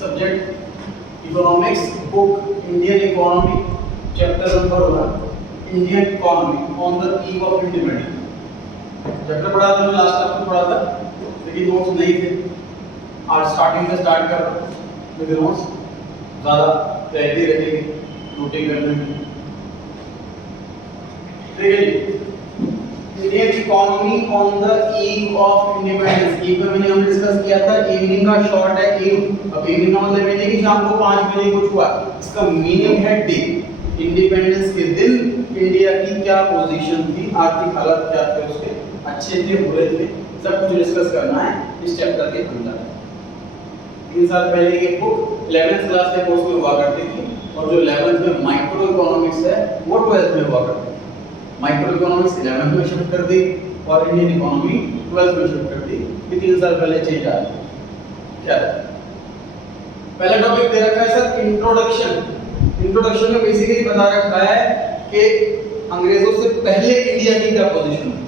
Subject economics book Indian economy chapter number 1 Indian economy on the eve of independence. Chapter पढ़ा था, last time में पढ़ा था, लेकिन नोट्स नहीं थे। आज स्टार्टिंग से स्टार्ट कर रहा हूं, लेकिन नोट्स ज़्यादा क्लैरिटी रहेगी नोटिंग करने में। ठीक है जी, Indian economy on the eve of independence. Eve में मैंने डिस्कस किया था, इवनिंग का शॉर्ट है ईव। अब इवनिंग का मतलब ये नहीं कि शाम को 5 बजे कुछ हुआ, इसका मीनिंग है डे। इंडिपेंडेंस के दिन इंडिया की क्या पोजीशन थी, आर्थिक हालत क्या थे उसके, अच्छे थे बुरे थे, सब कुछ डिस्कस करना है इस चैप्टर के अंदर। 3 साल पहले ये बुक 11th क्लास के कोर्स में हुआ करती थी, और जो 11th में माइक्रो इकोनॉमिक्स है वो 12th में हुआ करती थी। माइक्रो इकोनॉमिक्स 11th में शिफ्ट कर दी और इंडियन इकोनॉमी 12th में शिफ्ट कर दी। ये 3 साल पहले चेंज आया। क्या है पहला टॉपिक दे रखा है सर, इंट्रोडक्शन। इंट्रोडक्शन में बेसिकली बता रखा है कि अंग्रेजों से पहले इंडिया की क्या पोजीशन थी।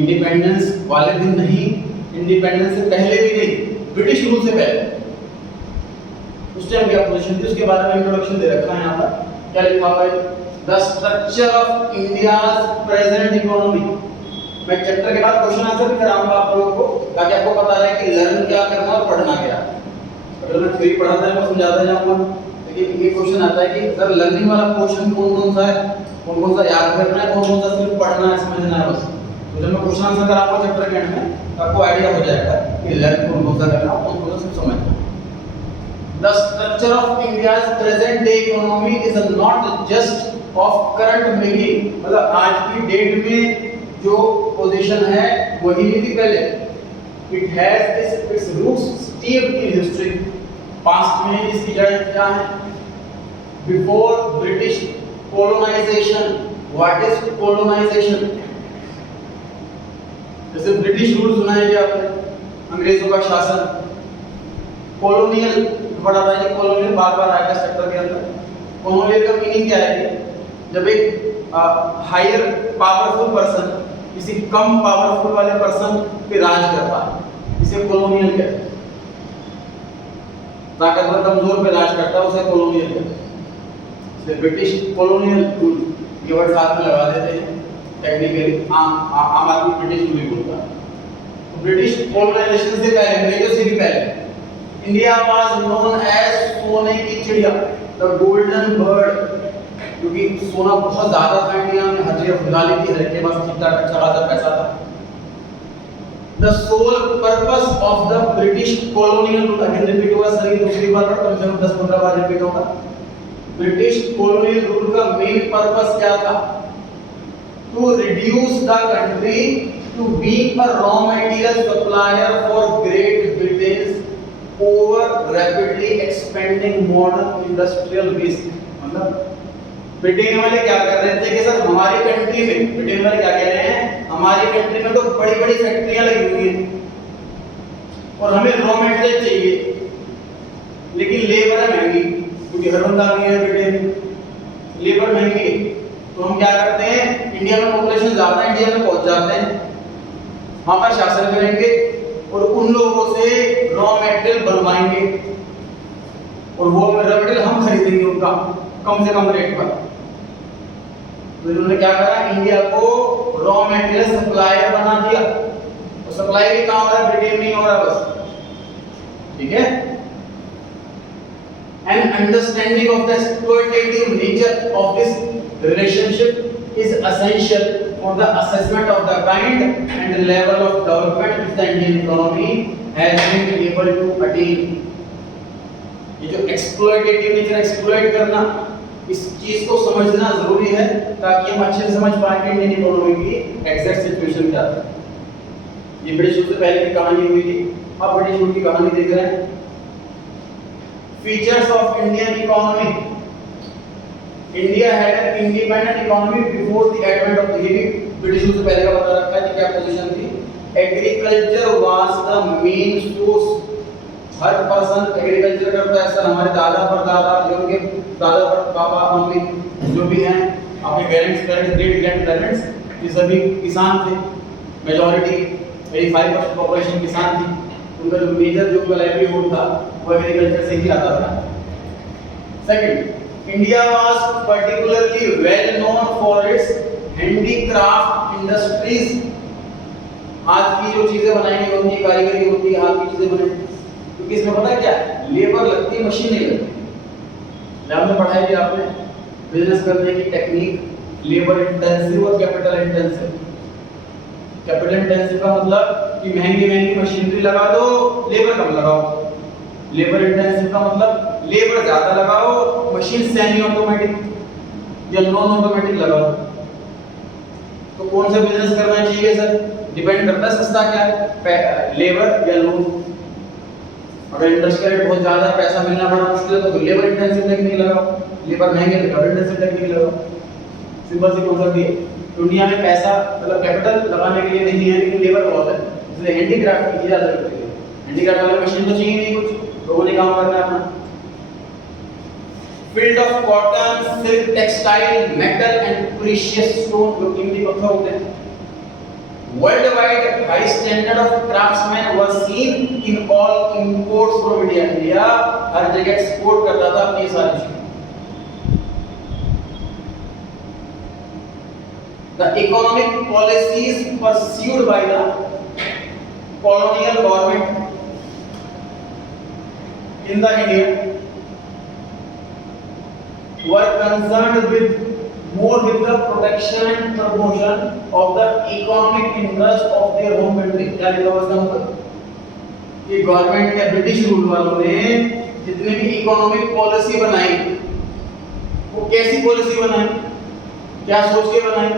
इंडिपेंडेंस वाले दिन नहीं, इंडिपेंडेंस से पहले भी नहीं, ब्रिटिश रूल से पहले उस टाइम क्या पोजीशन थी, उसके बारे में इंट्रोडक्शन दे रखा है। यहाँ पर क्या लिखा हुआ है, the structure of India's present economy. मैं चैप्टर के बाद क्वेश्चन आंसर भी कराऊंगा आप लोगों को, ताकि आपको पता रहे कि लर्न क्या करना और पढ़ना क्या। अगर मैं थ्योरी पढ़ाता है मैं समझाता जाऊंगा, लेकिन ये क्वेश्चन आता है कि सर लर्निंग वाला पोर्शन कौन-कौन सा है, कौन-कौन सा याद करना है, कौन-कौन सा सिर्फ पढ़ना है, समझना है बस। तो जब मैं क्वेश्चन आंसर कराऊंगा चैप्टर के एंड में, तो आपको आईडिया हो जाएगा कि लर्न कौन-कौन सा करना है, कौन-कौन सा सिर्फ समझना है। The structure of India's present day economy is not just of current making, मतलब आज की डेट में जो पोजीशन है वही नहीं थी पहले। It has its roots steeped in history. Past में इसकी जड़ क्या है? Before British colonization. What is colonization? जैसे ब्रिटिश रूल सुना है क्या आपने, अंग्रेजों का शासन। कॉलोनियल बड़ा था, ये कॉलोनियल बार-बार आएगा चैप्टर के अंदर। कॉलोनियल का मीनिंग क्या है? जब एक हायर पावरफुल पर्सन किसी कम पावरफुल वाले पर्सन पे राज करता है, इसे कॉलोनियल कहते हैं। ताकतवर कमजोर पे राज करता है, उसे कॉलोनियल कहते हैं। इसलिए ब्रिटिश कॉलोनियल रूल ये वर्ड साथ में लगा देते हैं। टेक्निकली आम आदमी ब्रिटिश रूल ही बोलता है। तो ब्रिटिश कॉलोनाइजेशन से पहले, अंग्रेजों से भी पहले, इंडिया वाज नोन एज सोने की चिड़िया, द गोल्डन बर्ड, क्योंकि सोना बहुत ज्यादा था इंडिया में, हर जगह खुदाली थी, हर के पास ठीक ठाक अच्छा खासा पैसा था। The sole purpose of the British colonial rule, again repeat होगा सर, ये दूसरी बार कम से कम 10-15 बार रिपीट होगा। ब्रिटिश कॉलोनियल रूल का मेन पर्पस क्या था? To reduce the country to being a raw material supplier for great Britain over rapidly expanding modern industrial base. मतलब ब्रिटेन वाले क्या कर रहे थे कि सर हमारी कंट्री में, ब्रिटेन वाले क्या कह रहे हैं, हमारी कंट्री में तो बड़ी-बड़ी फैक्ट्रियां लगी हुई हैं और हमें रॉ मटेरियल चाहिए, लेकिन लेबर है महंगी, क्योंकि हर बंदा आगे है ब्रिटेन, लेबर महंगी है। तो हम क्या करते हैं, इंडिया में पॉपुलेशन ज्यादा है, इंडिया में पहुंच जाते हैं, वहां पर शासन करेंगे और उन लोगों से रॉ मटेरियल बनवाएंगे, और वो रॉ मटेरियल हम खरीदेंगे उनका कम से कम रेट पर। तो इन्होंने क्या करा, इंडिया को रॉ मटेरियल सप्लायर बना दिया। और सप्लाई भी कहां हो रहा है, ब्रिटेन में हो रहा है बस। ठीक है। An understanding of the exploitative nature of this relationship is essential for the assessment of the kind and level of development which the Indian economy has been able to attain. ये जो exploitative nature, exploit करना, इस चीज को समझना जरूरी है ताकि हम अच्छे से समझ पाए कि इंडियन इकोनॉमी की एग्जैक्ट सिचुएशन क्या है। ये ब्रिटिश रूल से पहले की कहानी हुई थी, अब ब्रिटिश रूल की कहानी देख रहे हैं। Features of Indian economy. India had an independent economy before the advent of the, ये भी ब्रिटिश रूल से पहले का बता रखा है कि क्या पोजीशन थी। Agriculture was the main source. Her person agriculture करता है सर, हमारे दादा परदादा, जो उनके दादा पर पापा मम्मी जो भी हैं, अपने पेरेंट्स ग्रेट ग्रैंड पेरेंट्स, ये सभी किसान थे। मेजॉरिटी 85% पॉपुलेशन किसान थी। उनका जो मेजर जो लाइवलीहुड था वो एग्रीकल्चर से ही आता था। Second, India was particularly well known for its handicraft industries. हाथ की जो चीजें बनाई गई होती है, कारीगरी होती है, हाथ की चीजें बनाई, क्योंकि इसमें पता है क्या लेबर लगती है, मशीन नहीं लगती। लैब में पढ़ाई थी आपने बिजनेस करने की टेक्निक, लेबर इंटेंसिव और कैपिटल इंटेंसिव। कैपिटल इंटेंसिव का मतलब कि महंगी महंगी मशीनरी लगा दो, लेबर कम लगाओ। लेबर इंटेंसिव का मतलब लेबर ज्यादा लगाओ, मशीन सेमी ऑटोमेटिक या नॉन ऑटोमेटिक लगाओ। तो कौन सा बिजनेस करना चाहिए सर? डिपेंड करता है सस्ता क्या है, लेबर या लोन। अगर इंटरेस्ट का रेट बहुत ज्यादा है, पैसा मिलना बड़ा मुश्किल है, तो लेबर इंटेंसिव टेक्निक लगाओ। लेबर महंगे तो कैपिटल इंटेंसिव टेक्निक लगाओ। सिंपल सी कॉन्सेप्ट है। दुनिया में पैसा मतलब कैपिटल लगाने के लिए नहीं है, लेकिन लेबर बहुत है, इसलिए हैंडीक्राफ्ट की ज्यादा जरूरत है। हैंडीक्राफ्ट वाले मशीन तो चाहिए नहीं, कुछ लोगों ने काम करना है अपना। Field of cotton, silk, textile, metal and precious stone, जो कीमती पत्थर होते हैं। Worldwide high standard of craftsmen was seen in all imports from India. India हर जगह एक्सपोर्ट करता था अपनी सारी चीजें। The economic policies pursued by the colonial government in the India were concerned with more with the protection and promotion of the economic interest of their home country। क्या लिखा हुआ इसका मतलब कि गवर्नमेंट ने, ब्रिटिश रूल वालों ने जितने भी इकोनॉमिक पॉलिसी बनाई, वो कैसी पॉलिसी बनाई, क्या सोच के बनाई?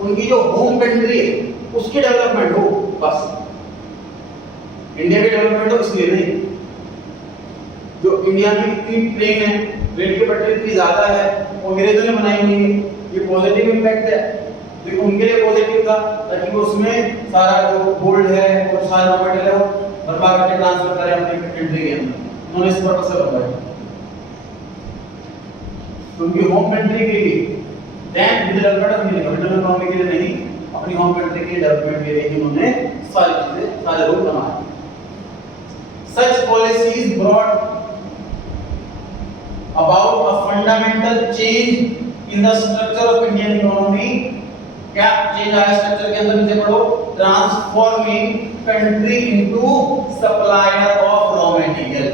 उनकी जो होम कंट्री है उसकी डेवलपमेंट हो, बस। इंडिया की डेवलपमेंट हो इसलिए नहीं। जो इंडिया में इतनी ट्रेन है, रेल की पटरी इतनी ज्यादा है, वो अंग्रेजों ने बनाई हुई है, ये पॉजिटिव इम्पैक्ट है। तो उनके लिए पॉजिटिव था ताकि वो उसमें सारा जो गोल्ड है और सारा रॉ मटेरियल है वो बर्बाद करके ट्रांसफर करें अपनी कंट्री के अंदर। उन्होंने इस पर्पस से बनाया। तो उनकी होम कंट्री के लिए then with development of India, capital economy के लिए नहीं, अपनी होम कंट्री के डेवलपमेंट के लिए उन्होंने सारी चीजें, सारे रूल बनाए। Such policies brought about a fundamental change in the structure of Indian economy। क्या चेंज आया स्ट्रक्चर के अंदर? नीचे पढ़ो। Transforming country into supplier of raw material.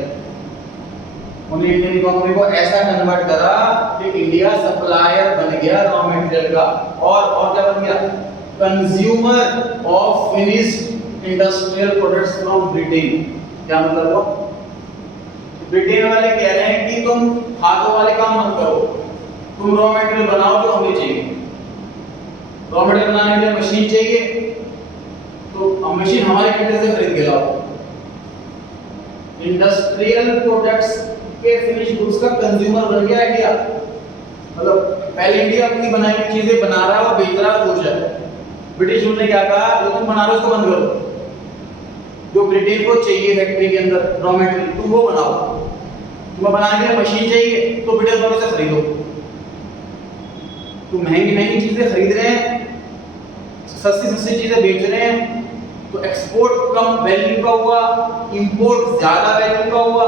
उन्होंने इंडियन इकोनॉमी को ऐसा कन्वर्ट करा कि इंडिया सप्लायर बन गया रॉ मटेरियल का, और क्या बन गया? Consumer of finished industrial products from Britain. क्या मतलब हुआ? ब्रिटेन वाले कह रहे हैं कि तुम हाथों वाले काम मत करो, तुम रॉ मटेरियल बनाओ जो हमें चाहिए। रॉ मटेरियल बनाने के लिए मशीन चाहिए, तो अब मशीन हमारे कंट्री से खरीद के लाओ। इंडस्ट्रियल प्रोडक्ट्स के फिनिश गुड्स का कंज्यूमर बन गया इंडिया। मतलब पहले इंडिया अपनी बनाई हुई चीजें बना रहा है और बेच रहा है, सोच रहा है। ब्रिटिश रूल ने क्या कहा, जो तुम बना रहे हो उसको बंद करो, जो ब्रिटेन को चाहिए फैक्ट्री के अंदर रॉ मटेरियल तुम वो बनाओ। तुम्हें बनाने के लिए मशीन चाहिए तो ब्रिटेन वालों से खरीदो। तो महंगी महंगी चीजें खरीद रहे हैं, सस्ती सस्ती चीजें बेच रहे हैं, तो एक्सपोर्ट कम वैल्यू का हुआ, इंपोर्ट ज्यादा वैल्यू का हुआ।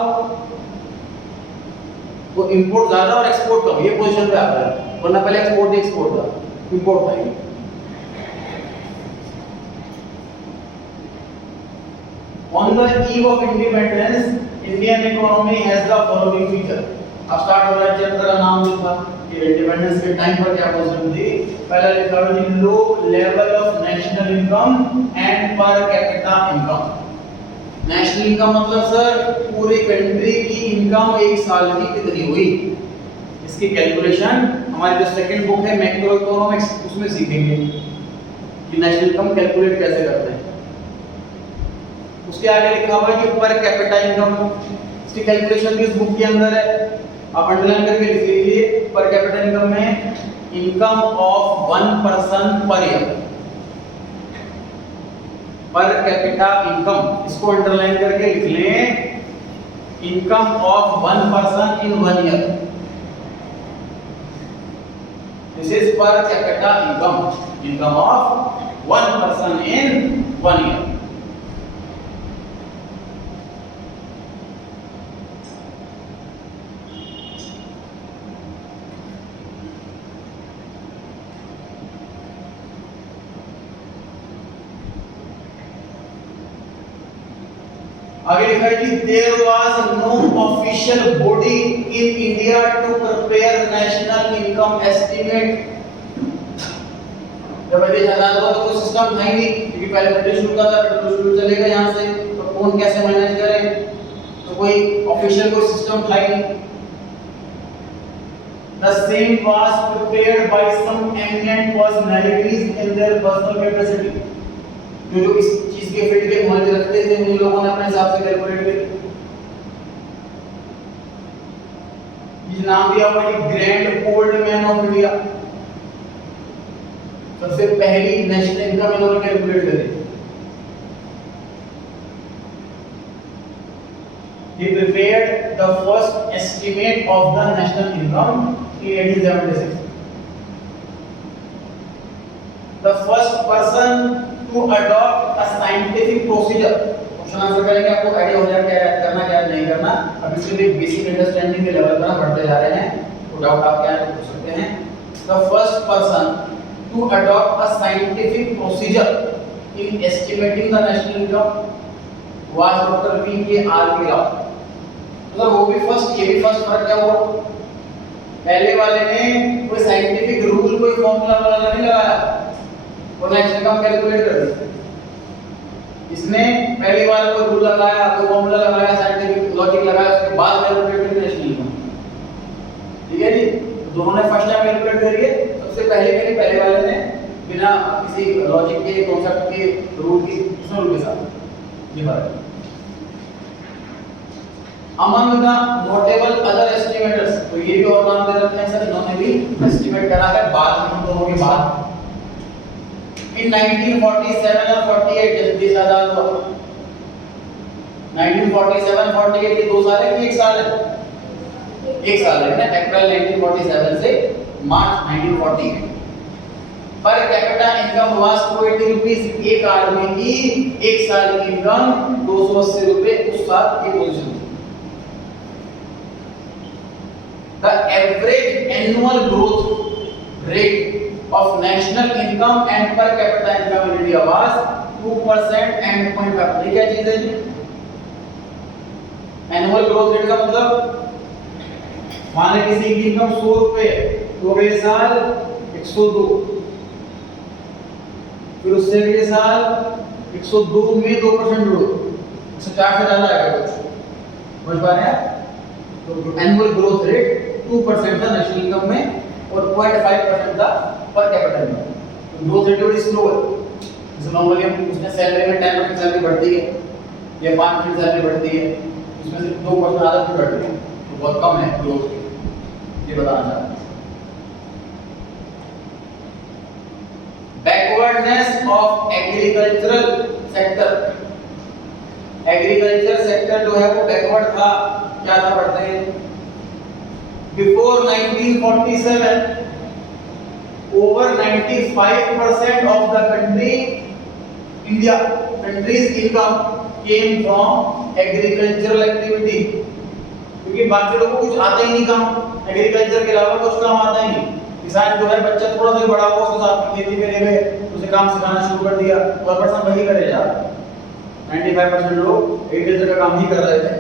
तो इंपोर्ट ज्यादा और एक्सपोर्ट कम, ये पोजीशन पे आ रहा है। वरना पहले एक्सपोर्ट ही एक्सपोर्ट था, इंपोर्ट था। On the eve of independence, Indian economy has the following feature। अब स्टार्ट हो रहा है चैप्टर का नाम लिखा कि इंडिपेंडेंस के टाइम पर क्या पोजीशन थी। पहला लिखा है low level of national income and पर कैपिटा इनकम। नेशनल इनकम मतलब सर पूरी कंट्री की इनकम एक साल की कितनी हुई, इसकी कैलकुलेशन हमारी जो सेकंड बुक है मैक्रो इकोनॉमिक्स उसमें सीखेंगे कि नेशनल इनकम कैलकुलेट कैसे करते हैं। उसके आगे लिखा हुआ है कि पर कैपिटा इनकम, इसकी कैलकुलेशन भी इस बुक के अंदर है, आप अंडरलाइन करके लिख लीजिए। पर कैपिटा इनकम में income of one person per year, per capita income, इसको अंडरलाइन करके लिख लें, income of one person in 1 year. This is per capita income, income of one person in 1 year. आगे लिखा है कि there was no official body in India to prepare national income estimate. जब देश आजाद हुआ तो कोई सिस्टम था ही नहीं, क्योंकि पहले ब्रिटिश रूल था, ब्रिटिश रूल चलेगा यहाँ से, तो कौन कैसे मैनेज करे, तो कोई ऑफिशियल कोई सिस्टम था ही नहीं। The same was prepared by some eminent personalities in their personal capacity। जो इस चीज के फील्ड के नॉलेज रखते थे उन लोगों ने अपने हिसाब से कैलकुलेट किया। ये नाम दिया हुआ है grand old man of India. सबसे पहली नेशनल इनकम इन्होंने कैलकुलेट करी। He prepared the first estimate of the national income in 1876. The first person to adopt a scientific procedure। Question answer करेंगे, आपको आइडिया हो जाएगा क्या करना क्या नहीं करना। अब इसके लिए बेसिक अंडरस्टैंडिंग के लेवल पर हम बढ़ते जा रहे हैं, तो डाउट आप क्या पूछ सकते हैं। The first person to adopt a scientific procedure in estimating the national income was Dr. V.K.R.K. Rao। मतलब वो भी फर्स्ट, ये भी फर्स्ट। फर्क क्या हुआ, पहले वाले ने कोई साइंटिफिक रूल, कोई फॉर्मूला वाला नहीं लगाया, वो नेशनल इनकम कैलकुलेट कर दी। इसने पहली बार कोई रूल लगाया, कोई फॉर्मूला लगाया, साइंटिफिक लॉजिक लगाया, उसके बाद कैलकुलेट करी नेशनल इनकम। ठीक है जी, दोनों ने फर्स्ट टाइम कैलकुलेट करी है। सबसे पहले वाले ने बिना किसी लॉजिक के, कॉन्सेप्ट के, रूल के साथ ये बात है। Among the notable other estimators, तो ये भी और नाम दे रखे हैं सर, इन्होंने भी एस्टिमेट करा है बाद में, दोनों के बाद। In 1947 और 48 जब देश आजाद हुआ, 1947-48 ये 2 साल है कि 1 साल है? 1 साल है ना, अप्रैल 1947 से मार्च 1948। पर कैपिटा इनकम वाज 280 रुपीस। एक आदमी की 1 साल की इनकम 280 रुपए उस साल की position. The average annual growth rate of national income and per capita income in India was 2% and 0.5। ये क्या चीज है जी? एनुअल ग्रोथ रेट का मतलब माने किसी की इनकम 100 रुपए तो अगले साल 102, फिर उससे अगले साल 102 में 2% जोड़ो, 104 से ज्यादा आएगा कुछ, समझ पा रहे हैं? तो एनुअल ग्रोथ रेट 2% था नेशनल इनकम में और 0.5% था पर कैपिटा इनकम। तो ग्रोथ रेट बड़ी स्लो है। जैसे नॉर्मली हम उसमें सैलरी में 10% सैलरी बढ़ती है या 5% सैलरी बढ़ती है, उसमें से 2% आदत भी बढ़ती है, तो बहुत कम है ग्रोथ रेट। ये बताना चाहता हूं। Backwardness of agricultural sector. Agriculture sector जो है वो बैकवर्ड था। क्या था पढ़ते हैं? Before 1947, over 95% of the country's income came from agricultural activity। क्योंकि बाकी लोगों को कुछ आता ही नहीं काम, एग्रीकल्चर के अलावा कुछ काम आता ही नहीं। किसान जो है, बच्चा थोड़ा सा बड़ा हुआ उसके साथ खेती में ले गए, उसे काम सिखाना शुरू कर दिया और पर्सन वही करेगा। 95% लोग एग्रीकल्चर का काम ही कर रहे थे।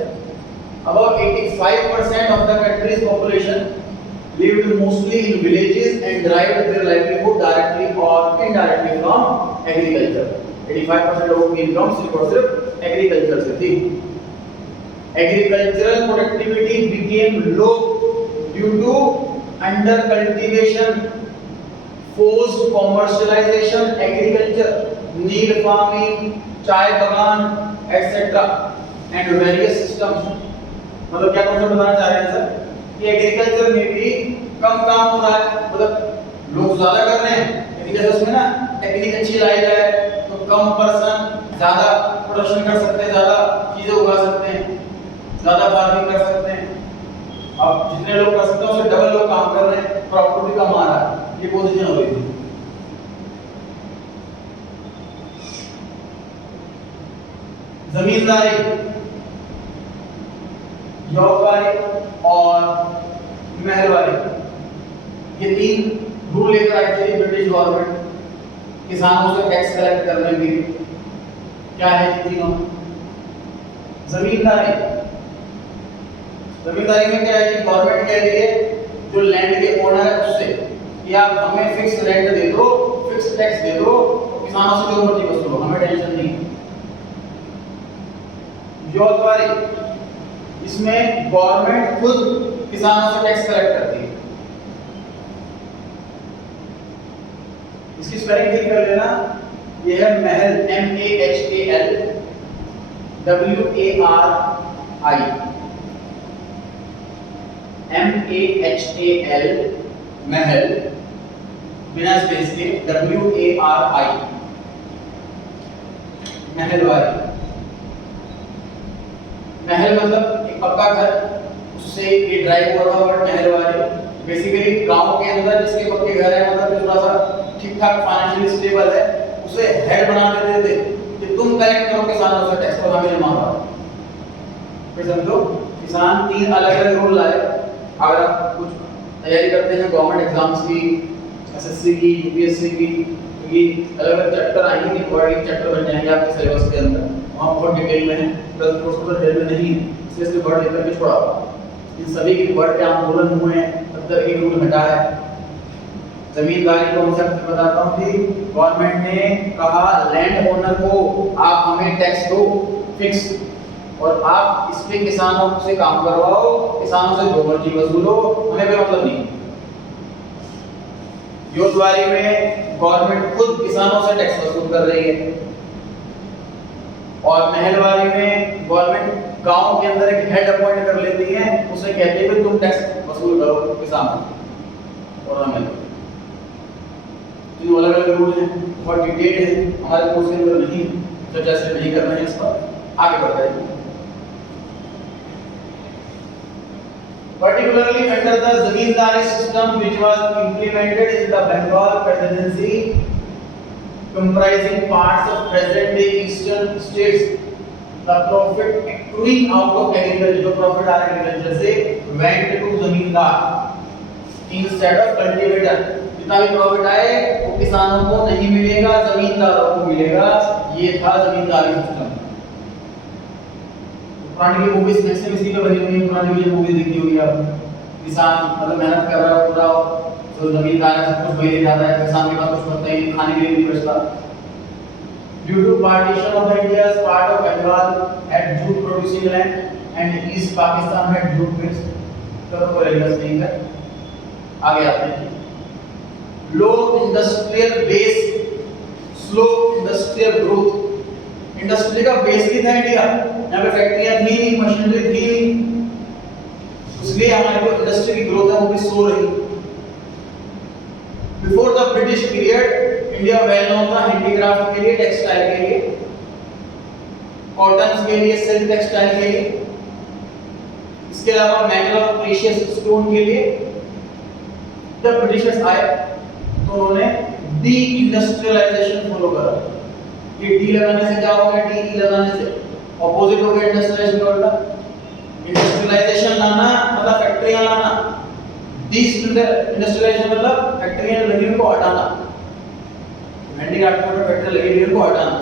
About 85% of the country's population lived mostly in villages and derived their livelihood directly or indirectly from agriculture। 85% लोगों की इनकम सिर्फ और सिर्फ एग्रीकल्चर से थी। Agricultural productivity became low due to under cultivation, forced commercialization, agriculture, nil farming, चाय बागान, etc. and various systems। मतलब क्या कॉन्सेप्ट बताना चाह रहे हैं सर कि एग्रीकल्चर में भी कम काम हो रहा है, मतलब लोग ज्यादा कर रहे हैं, लेकिन जैसे उसमें ना टेक्निक अच्छी लाई जाए तो कम पर्सन ज्यादा प्रोडक्शन कर सकते हैं, ज्यादा चीजें उगा सकते हैं, ज्यादा फार्मिंग कर सकते हैं। अब जितने लोग कर सकते हैं उससे डबल लोग काम कर रहे हैं, प्रॉफिट भी कम आ रहा है। ये पोजीशन हो रही थी। जमींदारी, जौहरी और महलवारी, ये 3 रूल लेकर आई थी ब्रिटिश गवर्नमेंट किसानों से टैक्स कलेक्ट करने के लिए। क्या है ये तीनों? जमींदारी, जमींदारी में क्या है कि गवर्नमेंट कह रही है जो लैंड के ओनर है उससे कि आप हमें फिक्स रेंट दे दो, फिक्स टैक्स दे दो, किसानों से जो मर्जी वसूलो, हमें टेंशन नहीं। जोतवारी, इसमें गवर्नमेंट खुद किसानों से टैक्स कलेक्ट करती है। इसकी स्पेलिंग ठीक कर लेना, ये है महल, MAHAL, WARI, MAHAL, महल, बिना स्पेस के, WARI, महलवारी। महल मतलब एक पक्का घर, उससे ये ड्राइव हुआ था वर्ड महलवारी। बेसिकली गांव के अंदर जिसके पक्के घर है, मतलब जो थोड़ा सा ठीक ठाक फाइनेंशियली स्टेबल है, उसे हेड बना देते थे कि तुम कलेक्ट करो किसानों से टैक्स, और हमें जमा करो। फिर समझो किसान 3 अलग अलग रूल लाए। अगर आप कुछ तैयारी करते हैं गवर्नमेंट एग्जाम्स की, SSC की, UPSC की, तो ये अलग अलग चैप्टर आएंगे, वर्डिंग चैप्टर बन जाएंगे आपके सिलेबस के अंदर, वहाँ बहुत डिटेल में है। प्लस कोर्स में डिटेल में नहीं है, इसलिए इसके वर्ड लेकर के छोड़ा हुआ। इन सभी के वर्ड के आंदोलन हुए हैं, तब तक एक रूल हटा है। जमींदारी कॉन्सेप्ट बताता हूँ कि गवर्नमेंट ने कहा लैंड ओनर को आप हमें टैक्स दो फिक्स, और आप इस पे किसानों से काम करवाओ, किसानों से जो मर्जी वसूलो, हमें कोई मतलब नहीं। जोतवारी में गवर्नमेंट खुद किसानों से टैक्स वसूल कर रही है, और महलवारी में गवर्नमेंट गांव के अंदर एक हेड अपॉइंट कर लेती है, उसे कहती है कि तुम टैक्स वसूल करो किसानों से और हमें। तीनों अलग अलग रूल हैं, बहुत डिटेल है, हमारे कोर्स के अंदर नहीं, चर्चा से नहीं करना है, इस पर आगे बढ़ रहे हैं। Particularly under the zamindari system which was implemented in the Bengal Presidency, comprising parts of present-day eastern states, the profit accruing out of agriculture, जो profit आ रहा है agriculture से, went to zamindar instead of cultivator। जितना भी profit आए वो किसानों को नहीं मिलेगा, जमींदारों को मिलेगा। ये था जमींदारी सिस्टम। पुरानी की मूवीज मैक्सिमम इसी पे बनी हुई है, पुरानी की मूवीज देखी होगी आप। किसान मतलब मेहनत कर रहा है पूरा, तो जमींदार सब कुछ वही दिखाता है, किसान के पास कुछ होता ही नहीं, खाने के लिए नहीं बचता। Due to partition of India, part of Bengal had jute producing land and East Pakistan had jute mills। तो कोई रेलेवेंस नहीं है। आगे आते हैं। Low industrial base, slow industrial growth। Industry का बेस ही था इंडिया, यहाँ पे फैक्ट्रियां थी नहीं, मशीनरी थी नहीं, इसलिए हमारी जो इंडस्ट्री की ग्रोथ है वो भी स्लो रही। Before the British period India well known था हैंडीक्राफ्ट के लिए, टेक्सटाइल के लिए, कॉटन के लिए, सिल्क टेक्सटाइल के लिए, इसके अलावा मेटल और प्रीशियस स्टोन के लिए। जब ब्रिटिशर्स आए तो उन्होंने डी इंडस्ट्रियलाइजेशन फॉलो करा। ये डी लगाने से क्या हो गया, डी लगाने से ऑपोजिट हो गया इंडस्ट्रियलाइजेशन का उल्टा। इंडस्ट्रियलाइजेशन लाना मतलब फैक्ट्रियां लाना, डी इंडस्ट्रियलाइजेशन मतलब फैक्ट्रियां लगी हुई को हटाना, हैंडीक्राफ्ट में फैक्ट्री लगी हुई को हटाना।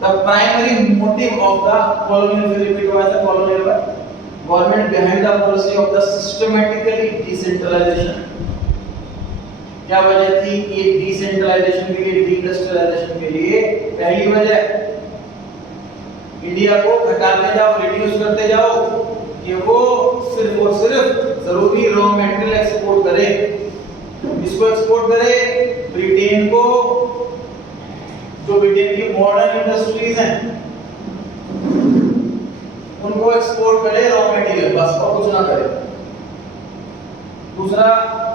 The primary motive of the colonial Philippine was the colonial government behind the policy of the systematically decentralization। क्या वजह थी ये डिसेंट्रलाइजेशन के लिए, डिइंडस्ट्रियलाइजेशन के लिए? पहली वजह इंडिया को घटाते जाओ, रिड्यूस करते जाओ कि वो सिर्फ और सिर्फ जरूरी रॉ मटेरियल एक्सपोर्ट करे। इसको एक्सपोर्ट करे ब्रिटेन को, जो ब्रिटेन की मॉडर्न इंडस्ट्रीज हैं उनको एक्सपोर्ट करे रॉ मटेरियल, बस और कुछ ना करे। दूसरा,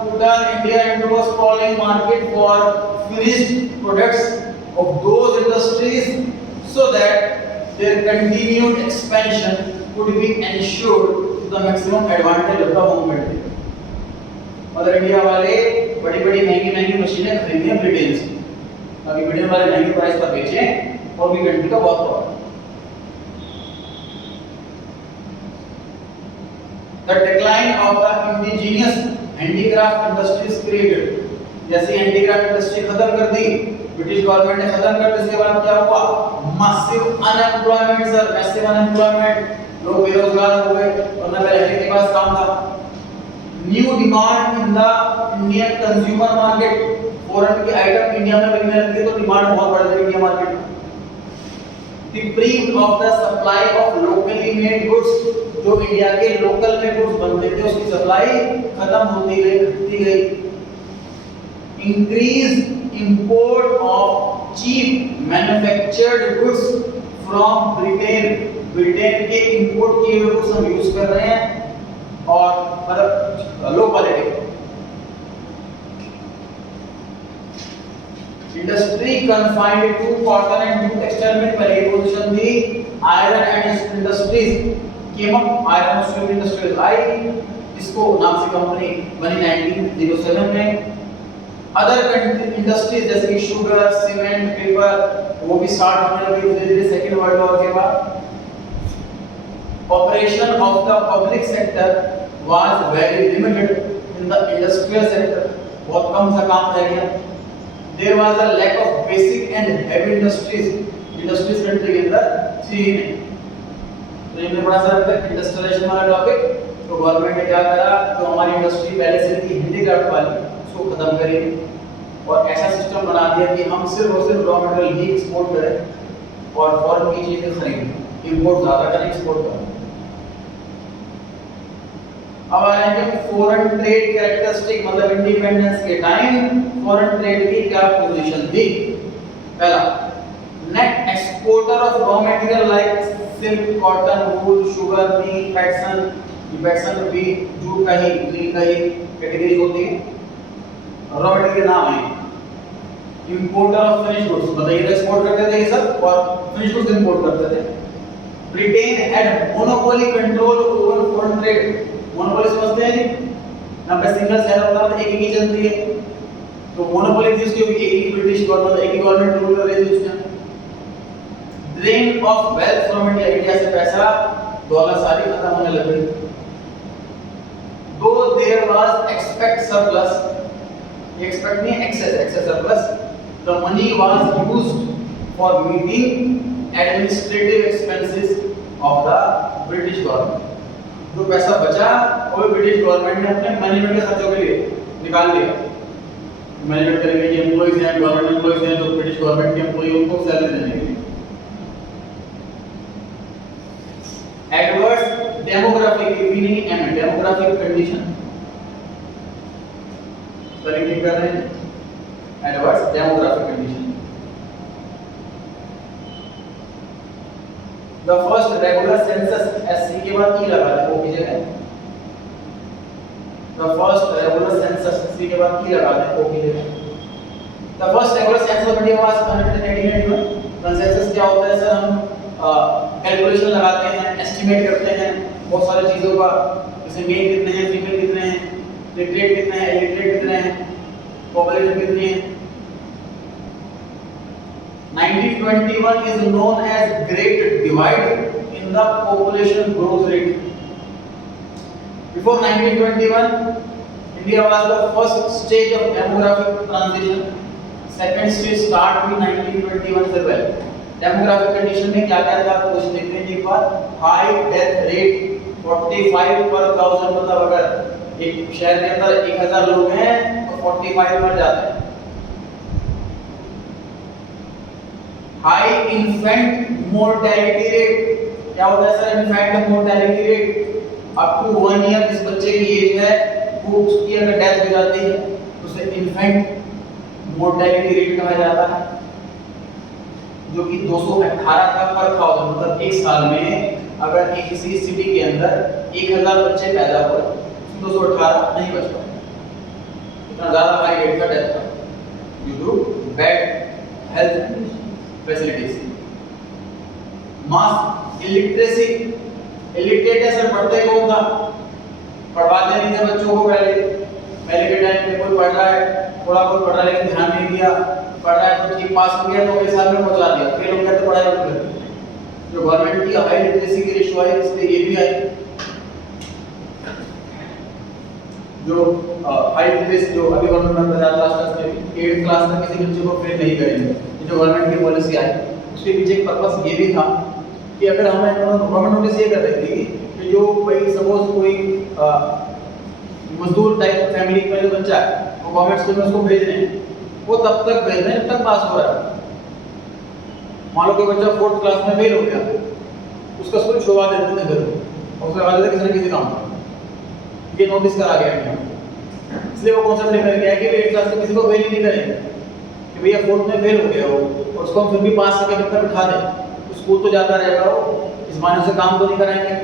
to turn India into a sprawling market for finished products of those industries so that their continued expansion could be ensured to the maximum advantage of the home country। अगर India वाले बड़ी-बड़ी महंगी मशीनें खरीदें ब्रिटेन से, ताकि Britain वाले महंगे प्राइस पर बेचें और भी कंट्री का बहुत profit. The decline of the indigenous handicraft industries created, जैसे हैंडीक्राफ्ट इंडस्ट्री खत्म कर दी ब्रिटिश गवर्नमेंट ने खत्म कर दिया। इसके बाद क्या हुआ? Massive unemployment sir, massive unemployment, लोग बेरोजगार हो गए और न पहले के पास काम था। New demand in the Indian consumer market, foreign के आइटम इंडिया में बिकने लगे तो डिमांड बहुत बढ़ गई इंडिया मार्केट में। Deprived of the supply of locally made goods, जो इंडिया के लोकल में गुड्स बनते थे उसकी सप्लाई खत्म होती गई, घटती गई। Increased import of cheap manufactured goods from Britain, Britain के इंपोर्ट किए हुए गुड्स हम यूज कर रहे हैं और मतलब low quality. Industry confined to cotton and jute textile में पहली पोजीशन थी। Iron and industries came up, iron और स्टील इंडस्ट्रीज आई, इसको नाम से कंपनी बनी 1907 में। अदर इंडस्ट्रीज जैसे कि शुगर, सीमेंट, पेपर वो भी स्टार्ट होने लगी धीरे-धीरे सेकेंड वर्ल्ड वॉर के बाद। Operation of the public sector was very limited in the industrial sector, बहुत कम सा काम रह गया। There was a lack of basic and heavy industries country के अंदर थी नहीं। तो ये बड़ा सा तक इंडस्ट्रियलाइजेशन वाला टॉपिक, तो गवर्नमेंट ने क्या करा, तो हमारी इंडस्ट्री पहले से थी हैंडीक्राफ्ट वाली, उसको खत्म करेंगे और ऐसा सिस्टम बना दिया कि हम सिर्फ और सिर्फ रॉ मटेरियल ही एक्सपोर्ट करें और फॉरेन की चीजें खरीदें, इंपोर्ट ज्यादा करें, एक्सपोर्ट करें। अब आएंगे फॉरेन ट्रेड कैरेक्टरिस्टिक, मतलब इंडिपेंडेंस के टाइम फॉरेन ट्रेड की क्या पोजीशन थी। पहला, net exporter of raw material like silk, cotton, wool, sugar, T, pattern, pattern भी जूट का ही, नील का ही कैटेगरी होती है। रॉ मटेरियल के नाम है। इंपोर्टर ऑफ फिनिश गुड्स, मतलब ये एक्सपोर्ट करते थे ये सब और फिनिश गुड्स इंपोर्ट करते थे। Britain had monopoly control over foreign trade, monopoly समझते हैं जी ना, पे सिंगल शहर होता है, एक ही चलती है, तो मोनोपोली थी उसकी, एक ही ब्रिटिश गवर्नमेंट, एक ही गवर्नमेंट रूल कर रही थी उसमें। Drain of wealth from India, India से पैसा डॉलर सारी खत्म होने लग गई। Though there was expect surplus, expect नहीं excess, excess surplus, the money was used for meeting administrative expenses of the British government. जो पैसा बचा वो ब्रिटिश गवर्नमेंट ने अपने मैनेजमेंट के खर्चों के लिए निकाल लिया। मैनेजमेंट करेंगे, जो एम्प्लॉइज हैं, गवर्नमेंट एम्प्लॉइज हैं, जो ब्रिटिश गवर्नमेंट के एम्प्लॉई, उनको सैलरी देने के लिए। Adverse demographic, meaning um demographic condition, spelling ठीक कर रहे हैं, adverse demographic condition. The first regular census, SC के बाद ई लगा दे, वो की जगह the first regular census, SC के बाद ई लगा दे, वो की जगह the first regular census of India was conducted in 1881। Consensus क्या होता है सर, हम कैलकुलेशन लगाते हैं, एस्टिमेट करते हैं बहुत सारी चीजों का, जैसे मेल कितने हैं, फीमेल कितने हैं, लिटरेट कितने हैं, इलिटरेट कितने हैं, पॉपुलेशन कितनी है। 1921 is known as Great Divide in the population growth rate. Before 1921, India was the first stage of demographic transition. Second stage start हुई 1921 से पहले। Demographic condition में क्या क्या था कुछ देखते हैं एक बार। High death rate 45 per 1000, मतलब अगर एक शहर के अंदर 1000 लोग हैं तो 45 मर जाते हैं। हाई इन्फेंट मोर्टेलिटी रेट, क्या होता है sir infant mortality rate, up to 1 year जिस बच्चे की एज है वो उसकी अगर डेथ हो जाती है तो उसे इन्फेंट मोर्टेलिटी रेट कहा जाता है, जो कि 218 था पर 1000, मतलब एक साल में अगर एक किसी सिटी के अंदर 1000 बच्चे पैदा हुए तो 218 नहीं बच पाए, इतना ज्यादा हाई रेट का डेथ था due to bad health facilities. Mass illiteracy, illiterate है सर पढ़ते कौन था, पढ़वाते नहीं थे बच्चों को। पहले के टाइम में कोई पढ़ रहा है, थोड़ा बहुत पढ़ रहा है लेकिन ध्यान नहीं दिया, पढ़ रहा है तो ठीक पास हो गया तो अगले साल में पहुंचा दिया, फेल हो गया तो पढ़ाई बंद कर दी। जो गवर्नमेंट की हाई लिटरेसी की रेशियो है इसलिए ये भी आई। जो हाई लिटरेसी जो अभी गवर्नमेंट में 50 क्लास तक में 8th क्लास तक किसी बच्चे को फेल नहीं करेंगे, ये जो गवर्नमेंट की पॉलिसी आई उसके पीछे एक पर्पस ये भी था कि अगर हमें गवर्नमेंट नोटिस ये कर रही थी कि जो भाई सपोज कोई मजदूर टाइप फैमिली का जो बच्चा है वो गवर्नमेंट स्कूल में उसको भेज रहे हैं, वो तब तक भेज रहे हैं जब तक पास हो रहा है। मान लो कोई बच्चा 4th क्लास में फेल हो गया, उसका स्कूल छुड़वा देते थे फिर और उसके बाद किसी न किसी काम पर ये नोटिस करा गया है। इसलिए वो कॉन्सेप्ट लेकर गया कि 8th क्लास में किसी को फेल ही नहीं करेंगे कि भैया 4th में फेल हो गया हो और उसको हम फिर भी पास करके पेपर बिठा दें, तो स्कूल तो जाता रहेगा वो, इस माने से काम तो नहीं कराएंगे,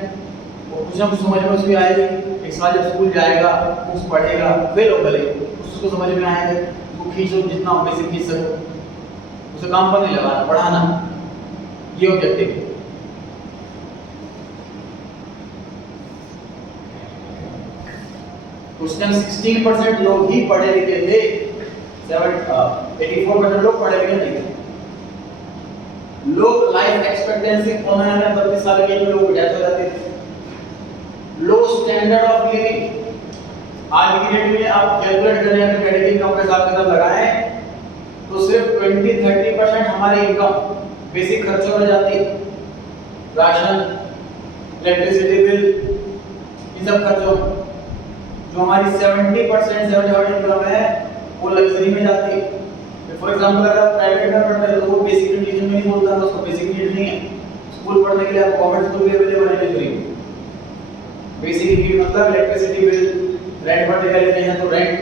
वो कुछ ना कुछ समझ में उसकी आएगी। एक साल जब स्कूल जाएगा कुछ पढ़ेगा फेल हो गए उसको समझ में आएगा, वो खींचो जितना बेसिक खींच सको, उसे काम पर नहीं लगाना, पढ़ाना, ये ऑब्जेक्टिव है। उस टाइम 16% लोग ही पढ़े लिखे थे, 84% लोग पढ़े लिखे नहीं थे। लोग लाइफ एक्सपेक्टेंसी कॉमन में 32 साल के लोग डेथ हो जाते थे। लो स्टैंडर्ड ऑफ लिविंग, आज की डेट में आप कैलकुलेट करें अगर क्रेडिट इनकम के हिसाब किताब लगाएं तो सिर्फ 20-30% हमारी इनकम बेसिक खर्चों में जाती है, राशन, इलेक्ट्रिसिटी बिल, इन सब खर्चों में। जो हमारी 70% इनकम है वो लग्जरी में जाती है। फॉर एग्जांपल अगर आप प्राइवेट में पढ़ते हैं तो वो बेसिक कंडीशन में नहीं बोलता, तो उसको बेसिक नीड नहीं है। स्कूल पढ़ने के लिए आप गवर्नमेंट स्कूल भी अवेलेबल है फ्री। बेसिक नीड मतलब इलेक्ट्रिसिटी बिल, रेंट भरने के लिए नहीं है तो रेंट,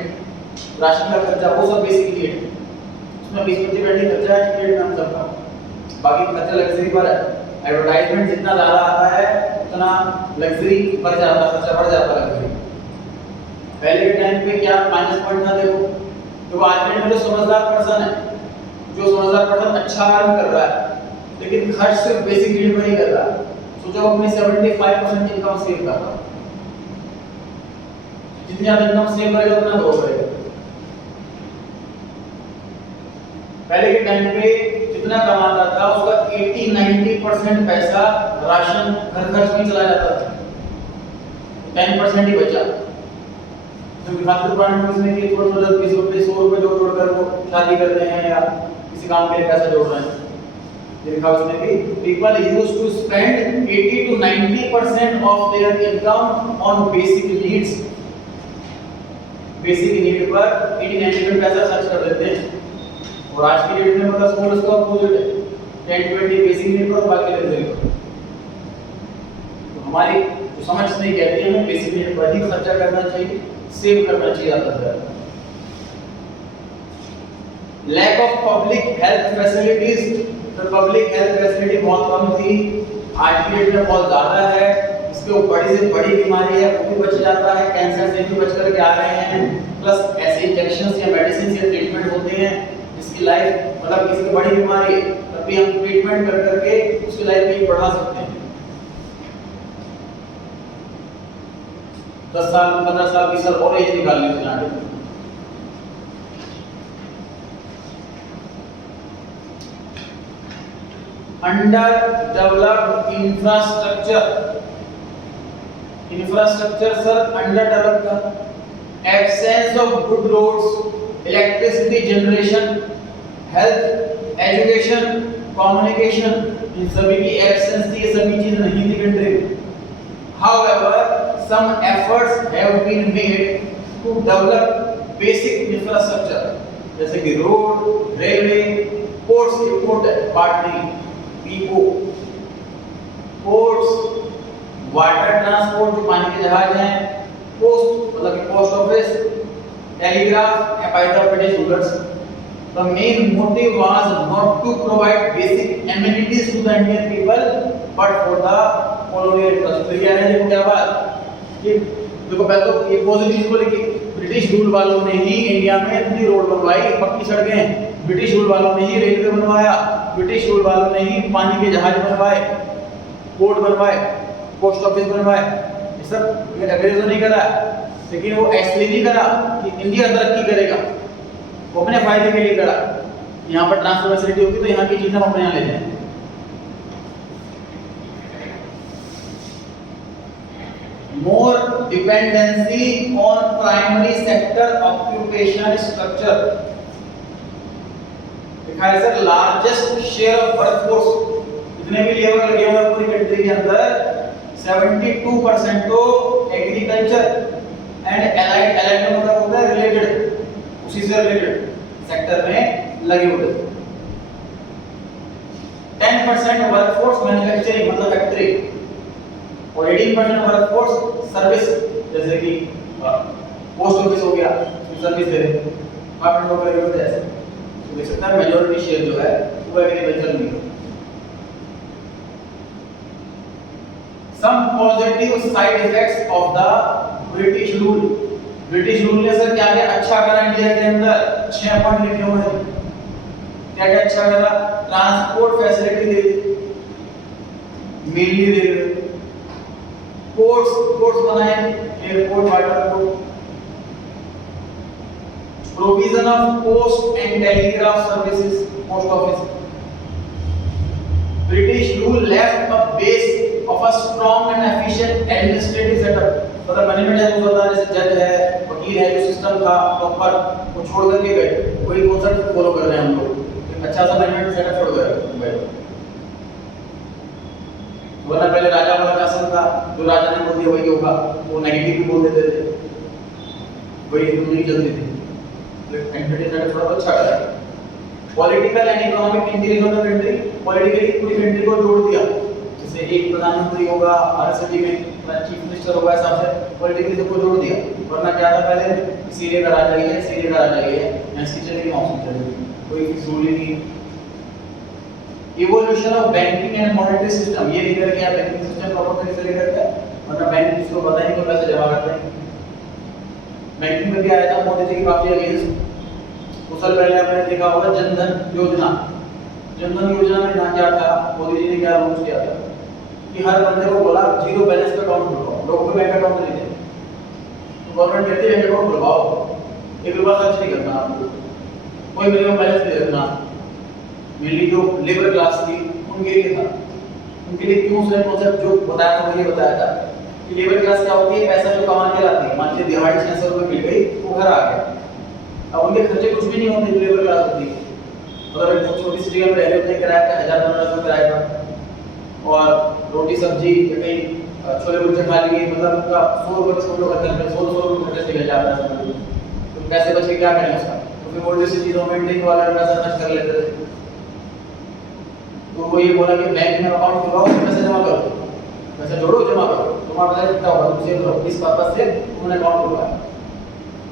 राशन का खर्चा, वो सब बेसिक नीड है। उसमें 20-25% खर्चा है टिकट नाम सबका, बाकी खर्चा लग्जरी पर है। एडवर्टाइजमेंट जितना ज़्यादा आता है उतना लग्जरी बढ़ जाता है, खर्चा बढ़ जाता है लग्जरी। पहले के टाइम पे क्या माइनस पॉइंट था, देखो तो आज के टाइम में जो समझदार पर्सन है, जो समझदार पर्सन अच्छा अर्न कर रहा है लेकिन खर्च सिर्फ बेसिक नीड पर ही कर रहा है, सोचो अपनी 75% इनकम सेव कर रहा है। जितनी ज्यादा इनकम सेव करेगा उतना ग्रो करेगा। पहले के टाइम पे जितना कमाता था उसका 80-90% पैसा राशन घर खर्च में चला जाता था, 10% ही बचा। तो खातिर पुराने उसमें कि थोड़ा 10-20 रुपए 100 रुपए जोड़ कर वो शादी कर रहे हैं या किसी काम के लिए पैसा जोड़ रहे हैं। ये लिखा उसमें कि people used to spend 80-90% of their income on basic needs। Basic need पर 80-90% पैसा खर्च कर देते हैं और आज की डेट में मतलब स्कूल उसका अपोजिट है, 10-20 बेसिक नीड पर बाकी लग्जरी पर। तो हमारी जो समझ नहीं कहती है हमें बेसिक नीड पर ही खर्चा करना चाहिए, सेव करना चाहिए ज़्यादा से ज़्यादा। Lack of public health facilities, तो पब्लिक हेल्थ फैसिलिटी बहुत कम थी, आज की डेट में बहुत ज़्यादा है। इसके बड़ी से बड़ी बीमारी है वो भी बच जाता है, कैंसर से भी बच करके आ रहे हैं, प्लस ऐसे इंजेक्शंस या मेडिसिन या ट्रीटमेंट होते हैं जिसकी लाइफ मतलब किसी की बड़ी बीमारी है तब भी हम ट्रीटमेंट कर करके उसकी लाइफ में बढ़ा सकते हैं। 10 साल 15 साल 20 साल और एज निकाल ली उसने। Under developed infrastructure sir under developed था। Absence of good roads, electricity generation, health, education, communication, इन सभी की एब्सेंस थी, ये सभी चीज नहीं थी कंट्री में। However, some efforts have been made to develop basic infrastructure, जैसे कि road, railway, ports, import party, पीपो, पोर्ट्स, वाटर ट्रांसपोर्ट जो पानी के जहाज हैं, पोस्ट मतलब कि post office, telegraph and by the British rulers. The main motive was not to provide basic amenities to the Indian people, but for the colonial interest। तो ये है देखो क्या बात कि देखो पहले तो ये पॉजिटिव बोले कि ब्रिटिश रूल वालों ने ही इंडिया में इतनी रोड बनवाई, पक्की सड़कें, ब्रिटिश रूल वालों ने ही रेलवे बनवाया, ब्रिटिश रूल वालों ने ही पानी के जहाज बनवाए, पोर्ट बनवाए, पोस्ट ऑफिस बनवाए। ये सब अंग्रेजों ने करा, लेकिन वो ऐसे नहीं करा कि इंडिया तरक्की करेगा, वो अपने फायदे के लिए करा। यहाँ पर ट्रांसफर फैसिलिटी होगी तो यहाँ की चीजें हम अपने यहाँ ले जाएं। more dependency on primary sector occupation structure. लिखा है sir largest share of workforce, जितने भी लेबर लगे हुए हैं पूरी कंट्री के अंदर 72% तो एग्रीकल्चर एंड एलाइड का मतलब होता है रिलेटेड, उसी से रिलेटेड सेक्टर में लगे हुए थे। 10% वर्कफोर्स मैन्युफैक्चरिंग मतलब फैक्ट्री, और 18% वर्कफोर्स सर्विस, जैसे कि पोस्ट ऑफिस हो गया, सर्विस दे रहे हैं, आप लोग कर रहे हैं, तो देख सकते हैं मेजॉरिटी शेयर जो है वो एग्रीकल्चर में है। Some positive side effects of the British rule. British rule ने सर क्या क्या अच्छा करा इंडिया के अंदर, 6 पॉइंट लिखे हुए हैं। क्या क्या अच्छा करा? ट्रांसपोर्ट फैसिलिटी दे दी, मेनली दे दी, पोर्ट्स बनाए, airport, water port, provision of post and telegraph services, post office. British rule left a base of a strong and efficient administrative setup. मतलब मैनेजमेंट है तो जैसे जज है, वकील है, जो सिस्टम था प्रॉपर वो छोड़ करके गए, वही कॉन्सेप्ट फॉलो कर रहे हैं हम लोग। अच्छा सा मैनेजमेंट सेटअप छोड़ गए। वरना पहले राजा वाला शासन था, जो राजा ने बोल दिया वही होगा, वो नेगेटिव भी बोल देते थे, वही नहीं चलती थी। एडमिनिस्ट्रेटिव सेटअप थोड़ा अच्छा करा। Political and economic integration of the country, politically पूरी कंट्री को जोड़ दिया। जैसे एक प्रधानमंत्री होगा, हर सिटी में चीफ मिनिस्टर होगा, ऐसा से पॉलिटिकली सबको जोड़ दिया। वरना क्या था पहले, सीरिया का राजा ये है, सीरिया का राजा ये है, ऐसी चलेगी मौसम चलेगी, कोई फिक्स रूल ही नहीं। Evolution of banking and monetary system, ये लेकर के बैंकिंग सिस्टम प्रॉपर तरीके से लेकर के, वरना बैंक किसी को पता ही नहीं कोई पैसे जमा करते हैं। बैंकिंग में भी आया था मोदी जी की काफी अगेंस्ट। कुछ साल पहले आपने देखा होगा जनधन योजना, जनधन योजना में ना क्या था, मोदी जी ने क्या लॉन्च किया था कि हर बंदे को बोला जीरो बैलेंस का अकाउंट खुलवाओ, लोगों को बैंक अकाउंट नहीं देते, तो गवर्नमेंट कहती है बैंक अकाउंट खुलवाओ, एक रुपया खर्च नहीं करना आपको, कोई मिनिमम बैलेंस नहीं रखना। मेनली जो लेबर क्लास थी उनके लिए था, उनके लिए क्यों उसने कॉन्सेप्ट जो बताया था वो ये बताया था कि लेबर क्लास क्या होती है, पैसा जो कमा के लाती है, मान लीजिए दिहाड़ी 600 रुपये मिल गई, वो घर आ गया, अब उनके खर्चे कुछ भी नहीं होते जो लेबर क्लास होती है। अगर एक छोटी सी जगह में रह रहे होते हैं, किराया का 1000-1500 किराया का, और रोटी सब्जी या कहीं छोले कुलचे खा लिए, मतलब उनका 100 रुपये छोटे खर्च में 100 रुपये खर्च निकल जाता है, तो पैसे बच के क्या करें उसका, तो फिर ओल्ड सी चीज़ों में ड्रिंक वाला पैसा खर्च कर लेते थे। तो वो ये बोला कि बैंक में अकाउंट खुलवाओ, पैसे जमा करो, पैसे जोड़ो, जमा करो, तुम्हारा पैसा कितना होगा तुम सेव करो, इस पर्पज से उन्होंने अकाउंट खुलवाया।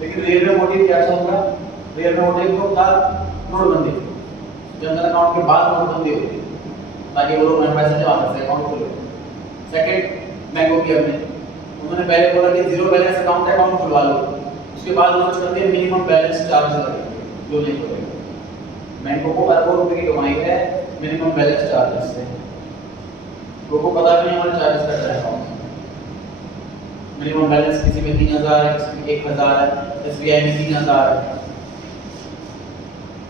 लेकिन रियल में मोटिव क्या था उनका? रियल में मोटिव तो था नोटबंदी, जनधन अकाउंट के बाद नोटबंदी हुई ताकि वो लोग पैसे जमा कर सके, अकाउंट खोले। सेकंड बैंकों की अपने उन्होंने पहले बोला कि जीरो बैलेंस अकाउंट खुलवा लो, उसके बाद लॉन्च करते हैं मिनिमम बैलेंस चार्ज लगेगा जो नहीं करेगा। बैंकों को अरबों रुपए की कमाई है मिनिमम बैलेंस चार्जेस से, लोगों को पता भी नहीं हमारे चार्जेस कट रहे हैं। मिनिमम बैलेंस किसी में 3000 है, किसी में 1000 है, एसबीआई में 3000 है,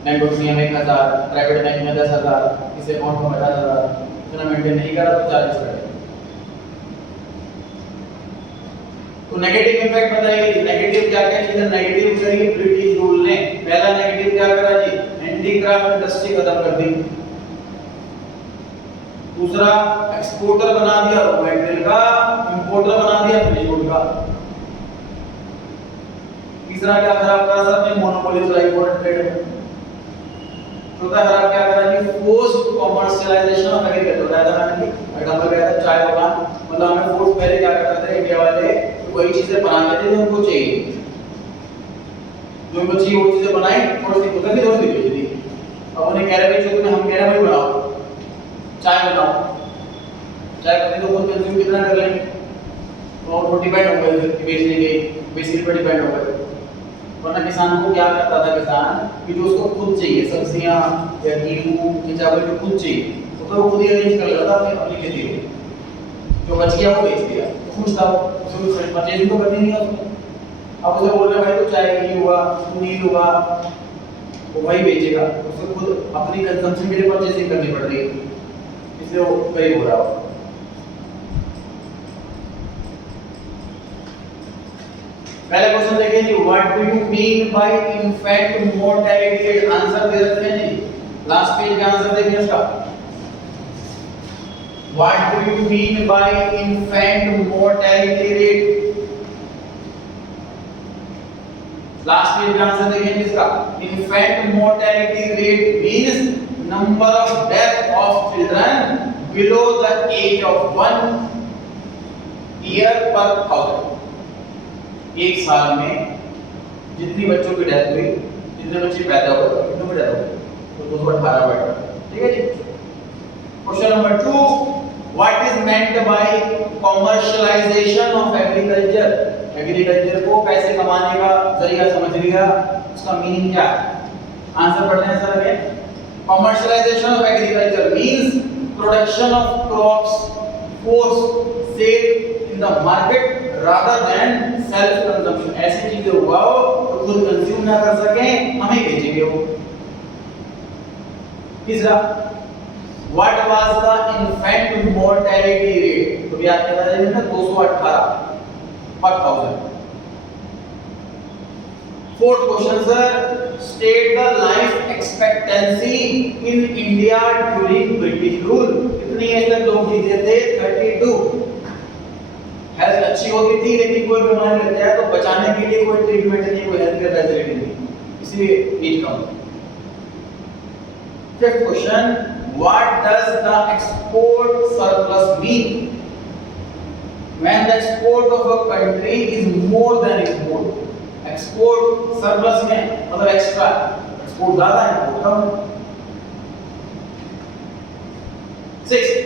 बैंक ऑफ इंडिया में 1000, प्राइवेट बैंक में 10000, किसी अकाउंट में 50000, इतना मेंटेन नहीं करा तो चार्जेस कटेगा। तो नेगेटिव इंपैक्ट बताइए, नेगेटिव क्या क्या चीजें नेगेटिव करी ब्रिटिश रूल ने। पहला नेगेटिव क्या करा जी, हैंडीक्राफ्ट इंडस्ट्री खत्म कर दी। दूसरा, एक्सपोर्टर बना दिया रॉ मटेरियल का, इंपोर्टर बना दिया फिनिश गुड का। तीसरा क्या खराब करा सर ने, मोनोपोली चलाई फॉरेन ट्रेड में। चौथा खराब क्या करा जी, forced commercialisation of agriculture. Example क्या था, चाय बगान, मतलब हमें फोर्स पहले क्या करते थे इंडिया वाले, वही चीजें बनाते थे जो उनको चाहिए, जो उनको चाहिए वो चीजें बनाई, थोड़ी सी उधर भी थोड़ी सी बेच दी। अब उन्हें कह रहे थे जो हम कह रहे हैं वही बनाओ, चाय बनाओ, चाय पत्ती तो खुद कंज्यूम कितना कर लेंगे, तो और डिपेंड हो गए बेचने के, बेसिकली पर डिपेंड हो गए। वरना किसान को क्या करता था किसान कि जो उसको खुद चाहिए, सब्जियां या गेहूं या चावल जो खुद चाहिए तो वो खुद ही अरेंज कर लेता था अपनी खेती में, जो बच गया वो बेच दिया, खुश था, उसे परचेजिंग तो करनी नहीं है उसने। अब उसे बोल रहे भाई तो चाय नहीं हुआ, नहीं हुआ, वो वही बेचेगा, उसे खुद अपनी कंजम्पशन के लिए परचेजिंग करनी पड़ रही है, इसलिए वो कहीं हो रहा हो। पहले क्वेश्चन देखिए जी, what do you mean by infant mortality rate? Answer दे रखे हैं जी, लास्ट पेज का आंसर देखिए इसका। What do you mean by infant mortality rate? Last page का आंसर देखिए इसका। Infant mortality rate means number of death of children below the age of 1 year पर 1000। एक साल में जितनी बच्चों की डेथ हुई, जितने बच्चे पैदा हुए, कितनों की डेथ हुई, तो 218 बैठा। ठीक है जी। Question number 2, what is meant by commercialisation of agriculture? Agriculture को पैसे कमाने का जरिया समझ लिया, उसका मीनिंग क्या है? आंसर पढ़ते हैं sir again. Commercialisation of agriculture means production of crops for sale in the market rather than self consumption। ऐसी चीजें उगाओ तो खुद कंज्यूम ना कर सकें, हमें बेचेंगे वो। तीसरा, what was the infant mortality rate? तो भी याद करना चाहिए ना, 218 per 1000। Fourth question sir, state the life expectancy in India during British rule। कितनी एज तक लोग जीते थे? 32। हेल्थ अच्छी होती थी, लेकिन कोई बीमारी लग जाए तो बचाने के लिए कोई ट्रीटमेंट नहीं, कोई हेल्थ केयर फैसिलिटी नहीं, इसलिए एज कम। Fifth question, what does the export surplus mean? When the export of a country is more than import. Export surplus में मतलब एक्स्ट्रा, एक्सपोर्ट ज्यादा है, इंपोर्ट कम। Sixth,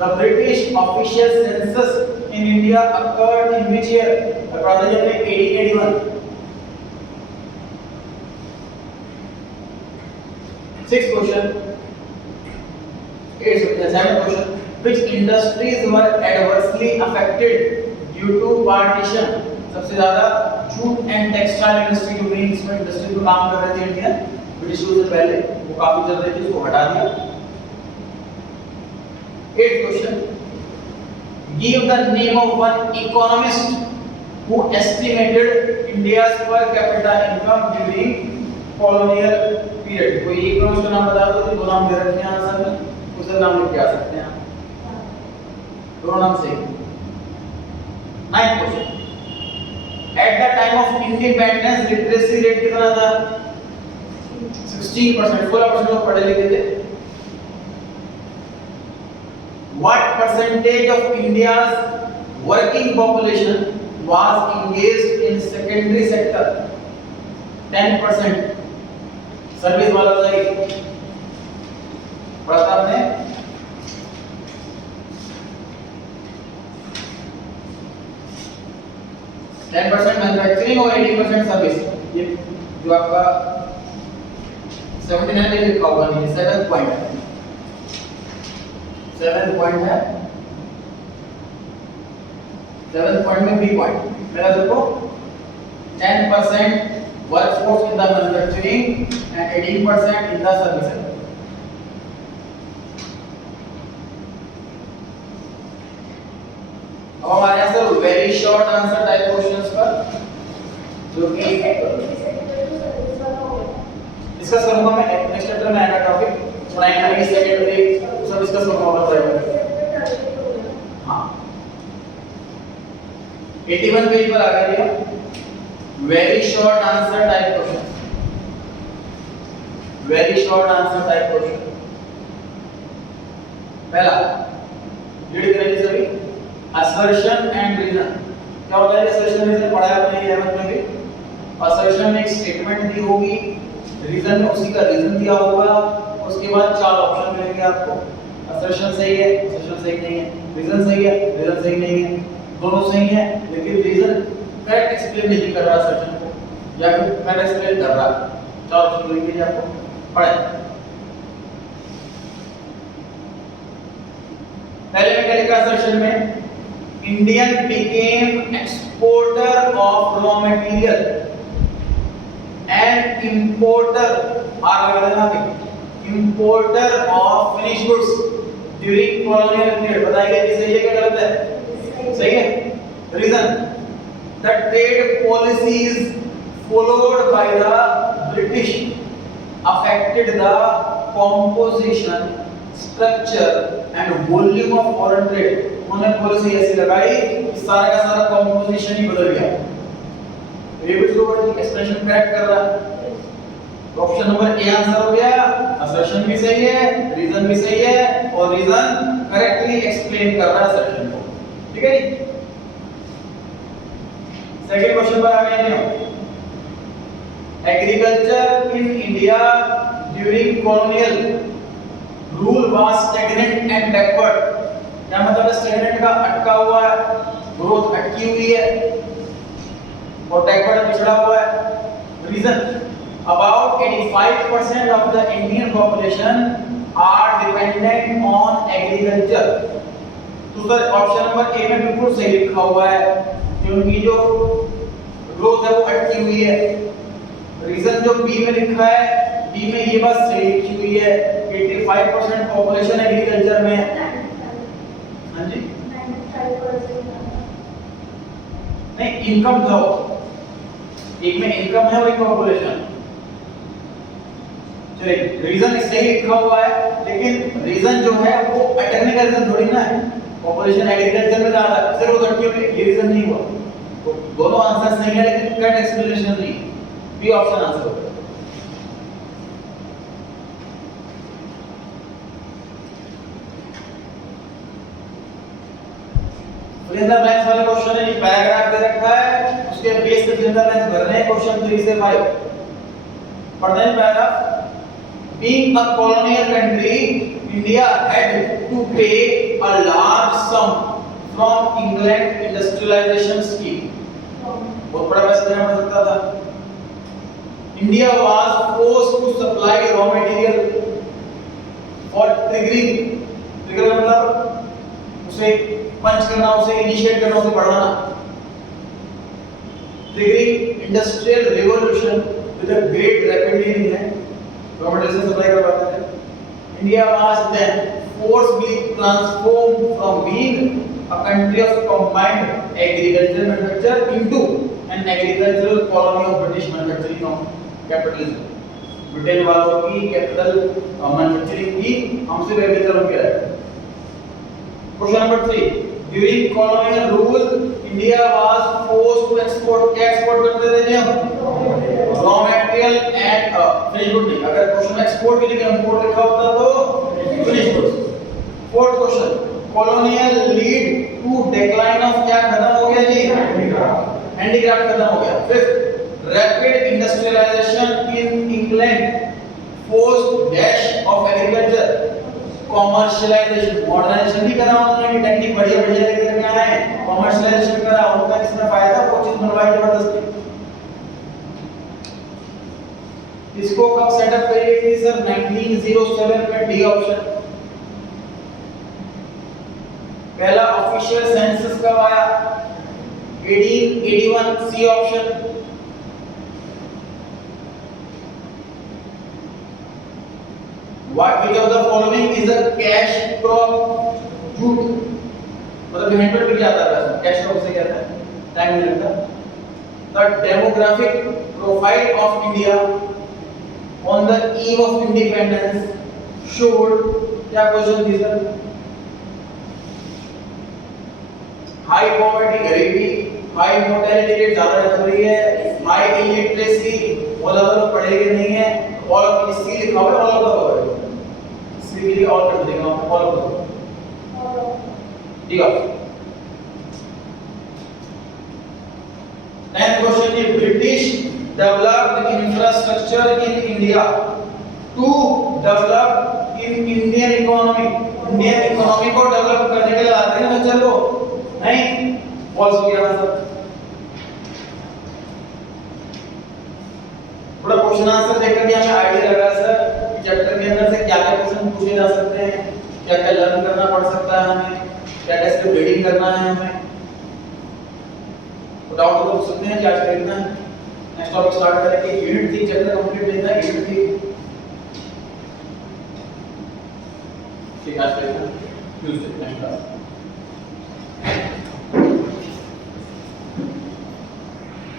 the British official census in India occurred in which year? According to 1881। Sixth question, seventh question, which industries were adversely affected due to partition? सबसे ज्यादा jute and textile industry जो main इसमें industry में काम कर रहे थे India British rule से पहले, वो काफी चल रही थी, उसको हटा दिया। Eighth question, give the name of one economist who estimated India's per capita income during colonial period। कोई इकोनॉमिस्ट का नाम बता दो, तो दो नाम दे रखे हैं आंसर में, उसका नाम लिख के आ सकते हैं, दोनों नाम सही। Ninth question, at the time of independence literacy rate कितना था? 16%। 16% लोग पढ़े लिखे थे। What percentage of India's working population was engaged in secondary sector? 10%। Service वाला सही पढ़ा था आपने। 10% मैन्युफैक्चरिंग और 80% सर्विस। ये जो आपका 79 में लिखा होगा, नहीं 7 पॉइंट है, 7 पॉइंट है, 7 पॉइंट में बी पॉइंट मेरा देखो 10% workforce in the manufacturing and 18% in the service sector। अब हमारे यहाँ sir very short answer type questions पर, जो कि डिस्कस करूंगा मैं नेक्स्ट चैप्टर में, आएगा टॉपिक प्राइमरी सेकेंडरी सब डिस्कस करूंगा प्राइमरी। हाँ 81 पेज पर आ गया very short answer type question. Very short answer type question. पहला रीड करेंगे सभी, असर्शन एंड रीजन। क्या होता है असर्शन रीजन? पढ़ा है आपने 11th में भी। असर्शन में एक स्टेटमेंट दी होगी, रीजन में उसी का रीजन दिया होगा, उसके बाद 4 ऑप्शन मिलेंगे आपको। असर्शन सही है, असर्शन सही नहीं है, रीजन सही है, रीजन सही नहीं है, दोनों सही है, लेकिन रीजन करेक्ट एक्सप्लेन नहीं कर रहा असर्शन को, या फिर करेक्ट एक्सप्लेन कर रहा। 4 ऑप्शन मिलेंगे आपको, पढ़ें। पहले में क्या लिखा असर्शन में? Indian became exporter of raw material and importer, R लगा देना आपके, importer of finish goods during colonial period. बताइए कि सही है क्या गलत है? सही है। Reason the trade policies followed by the British affected the composition, structure and volume of foreign trade. उन्होंने पॉलिसी ऐसी लगाई कि सारा का सारा कंपोजिशन ही बदल गया। ये भी जो एक्सप्रेशन करेक्ट कर रहा है। ऑप्शन नंबर ए आंसर हो गया, असर्शन भी सही है, रीजन भी सही है और रीजन करेक्टली एक्सप्लेन कर रहा है असर्शन को। ठीक है जी। सेकंड क्वेश्चन पर आ गए हैं। Agriculture in India during colonial rule was stagnant and backward. क्या मतलब है स्टैग्नेंट का? अटका हुआ है, ग्रोथ अटकी हुई है और बैकवर्ड पिछड़ा हुआ है। Reason about 85% of the Indian population are dependent on agriculture। तो सर ऑप्शन नंबर ए में बिल्कुल सही लिखा हुआ है कि उनकी जो ग्रोथ है वो अटकी हुई है। रीजन जो बी में लिखा है, बी में ये बात सही लिखी हुई है, 85% पॉपुलेशन एग्रीकल्चर में है। हाँ जी, 95% नहीं इनकम था वो, एक में इनकम है और एक पॉपुलेशन। चलिए रीजन सही लिखा हुआ है, लेकिन रीजन जो है वो अटकने का रीजन थोड़ी ना है। पॉपुलेशन एग्रीकल्चर में ज्यादा है, सिर्फ अटकी हुई है, ये रीजन नहीं हुआ। तो दोनों आंसर सही है लेकिन करेक्ट एक्सप्लेनेशन नहीं। बी ऑप्शन आंसर होगा। फिलिंग द ब्लैंक्स वाला क्वेश्चन है, ये पैराग्राफ दे रखा है, उसके बेस पे फिलिंग द ब्लैंक्स भरने हैं। क्वेश्चन 3 से 5 पढ़ते हैं paragraph. Being a colonial country, India had to pay a large sum from England industrialization scheme। बहुत बड़ा पैसा देना पड़ सकता था। India was forced to supply raw material for triggering। Trigger मतलब उसे पंच करना, उसे इनिशिएट करना, उसे बढ़ाना। Triggering industrial revolution with a great rapidity है, रॉ मटेरियल से सप्लाई करवाते थे। India was then forcefully transformed from being a country of combined agriculture manufacture into an agricultural colony of British manufacturing capitalism. Britain वालों की capital manufacturing की हमसे बेहतर हो गया है। Question number 3, during colonial rule India was forced to export. क्या export करते थे जी हम? Raw material and finish good नहीं। अगर क्वेश्चन में एक्सपोर्ट की जगह इंपोर्ट लिखा होता तो finish goods. Fourth question, colonial lead to decline of क्या खत्म हो गया जी? हैंडीक्राफ्ट खत्म हो गया। Fifth, rapid industrialisation in England forced dash of agriculture commercialisation. Modernisation भी करा उन्होंने, टेक्निक बढ़िया बढ़िया लेकर के आए, कॉमर्शियलाइजेशन करा, उनका इसमें फायदा, वो चीज बनवाई जबरदस्ती। इसको कब सेटअप करी गई थी सर? 1907 में। D option. पहला ऑफिशियल सेंसस कब आया? 1881। C option. Which of the following is a cash crop? Jute मतलब हैंड पर बिक जाता है पैसा, कैश क्रॉप से कहते हैं, टाइम नहीं लगता। The demographic profile of India on the eve of independence showed क्या क्वेश्चन थी सर? हाई पॉवर्टी गरीबी, हाई मोर्टेलिटी रेट ज्यादा डेथ हो रही है, हाई इलिटरेसी, ऑल ओवर पढ़े नहीं है, ऑल ऑफ सी लिखा हुआ है, ऑल ओवर सी के लिए ऑल कर देगा, ऑल ओवर ठीक है। 10th क्वेश्चन ये British developed infrastructure in India to develop in Indian economy. Indian economy को डेवलप करने के लिए लाते हैं बच्चे लोग, नहीं? फॉल्स हो गया आंसर। थोड़ा क्वेश्चन आंसर देखकर भी हमें आइडिया लगा सर कि चैप्टर के अंदर से क्या क्या क्वेश्चन पूछे जा सकते हैं, क्या क्या लर्न करना पड़ सकता है हमें, क्या क्या इसके रीडिंग करना है हमें। तो डाउट हो तो सकते हैं कि आज करना है। नेक्स्ट टॉपिक स्टार्ट करेंगे। यूनिट 3 चैप्टर कंप्लीट लेना है, यूनिट 3 ठीक है। आज करेंगे ट्यूसडे नेक्स्ट क्लास।